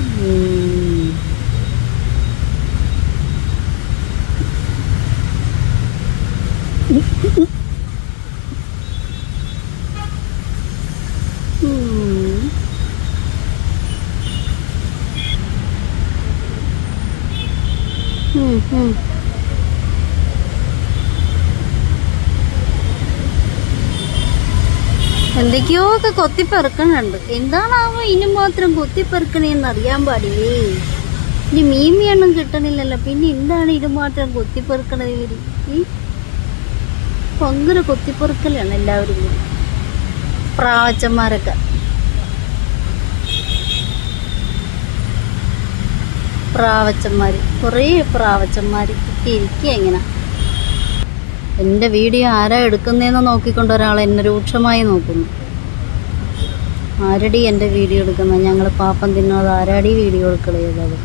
ഉം. ഉം. ഉം. ഉം. എന്തൊക്കെയോ ഒക്കെ കൊത്തിപ്പെറുക്കണുണ്ട്. എന്താണാവോ ഇനി മാത്രം കൊത്തിപ്പെറുക്കണേന്ന് അറിയാൻ പാടില്ലേ. ഇനി മീമിയൊന്നും കിട്ടണില്ലല്ലോ, പിന്നെ എന്താണ് ഇത് മാത്രം കൊത്തിപ്പെറുക്കണത് ഇവര്? ഈ ഭയങ്കര കൊത്തിപ്പെറുക്കലാണ് എല്ലാവരും കൂടി. പ്രാവച്ചന്മാരൊക്കെ കുറേ പ്രാവച്ചന്മാർ ഇരിക്കുക ഇങ്ങനെ. എൻ്റെ വീഡിയോ ആരാ എടുക്കുന്നതെന്ന് നോക്കിക്കൊണ്ട് ഒരാൾ എന്നെ രൂക്ഷമായി നോക്കുന്നു. ആരടി എൻ്റെ വീഡിയോ എടുക്കുന്നത്? ഞങ്ങൾ പാപ്പം തിന്നത് ആരാടി വീഡിയോ എടുക്കണത്?